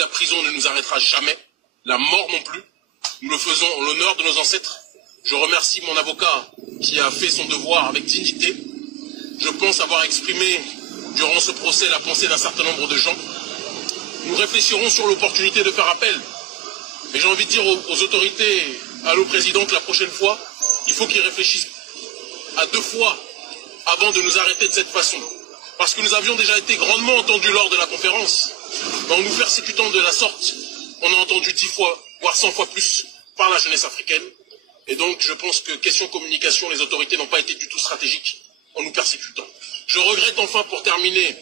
la prison ne nous arrêtera jamais, la mort non plus. Nous le faisons en l'honneur de nos ancêtres. Je remercie mon avocat qui a fait son devoir avec dignité. Je pense avoir exprimé durant ce procès la pensée d'un certain nombre de gens. Nous réfléchirons sur l'opportunité de faire appel. Mais j'ai envie de dire aux autorités, à nos présidents, que la prochaine fois, il faut qu'ils réfléchissent à 2 fois avant de nous arrêter de cette façon. Parce que nous avions déjà été grandement entendus lors de la conférence. En nous persécutant de la sorte, on a entendu 10 fois, voire 100 fois plus par la jeunesse africaine. Et donc je pense que question communication, les autorités n'ont pas été du tout stratégiques en nous persécutant. Je regrette enfin, pour terminer,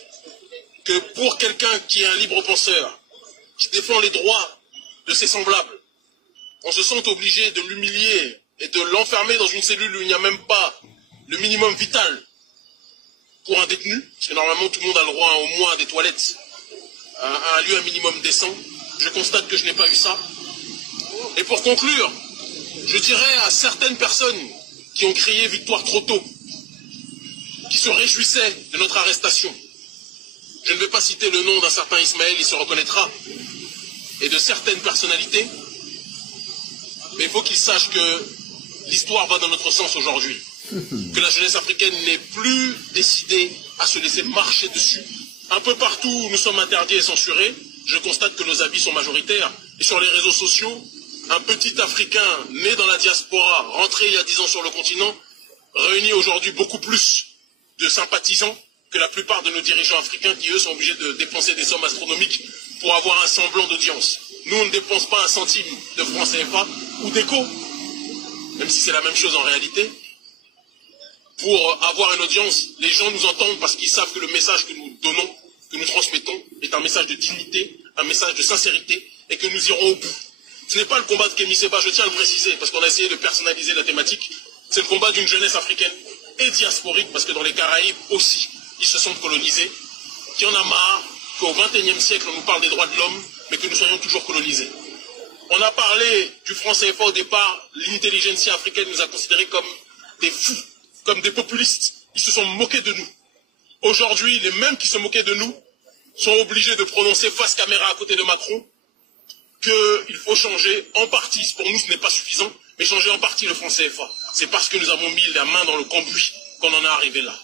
que pour quelqu'un qui est un libre penseur, qui défend les droits de ses semblables, on se sente obligé de l'humilier et de l'enfermer dans une cellule où il n'y a même pas le minimum vital pour un détenu, parce que normalement tout le monde a le droit au moins à des toilettes, à un lieu un minimum décent. Je constate que je n'ai pas eu ça. Et pour conclure, je dirais à certaines personnes qui ont crié victoire trop tôt, qui se réjouissaient de notre arrestation, je ne vais pas citer le nom d'un certain Ismaël, il se reconnaîtra, et de certaines personnalités, mais il faut qu'ils sachent que l'histoire va dans notre sens aujourd'hui, que la jeunesse africaine n'est plus décidée à se laisser marcher dessus. Un peu partout où nous sommes interdits et censurés, je constate que nos avis sont majoritaires, et sur les réseaux sociaux, un petit Africain né dans la diaspora, rentré il y a 10 ans sur le continent, réunit aujourd'hui beaucoup plus de sympathisants que la plupart de nos dirigeants africains qui, eux, sont obligés de dépenser des sommes astronomiques pour avoir un semblant d'audience. Nous, on ne dépense pas un centime de francs CFA ou d'écho, même si c'est la même chose en réalité. Pour avoir une audience, les gens nous entendent parce qu'ils savent que le message que nous donnons, que nous transmettons, est un message de dignité, un message de sincérité, et que nous irons au bout. Ce n'est pas le combat de Kémy Séba, je tiens à le préciser, parce qu'on a essayé de personnaliser la thématique. C'est le combat d'une jeunesse africaine et diasporique, parce que dans les Caraïbes aussi, ils se sentent colonisés, qui en a marre qu'au XXIe siècle, on nous parle des droits de l'homme, mais que nous soyons toujours colonisés. On a parlé du franc CFA au départ, l'intelligentsia africaine nous a considérés comme des fous, comme des populistes. Ils se sont moqués de nous. Aujourd'hui, les mêmes qui se moquaient de nous sont obligés de prononcer face caméra à côté de Macron qu'il faut changer en partie, pour nous ce n'est pas suffisant, mais changer en partie le franc CFA. C'est parce que nous avons mis la main dans le cambouis qu'on en est arrivé là.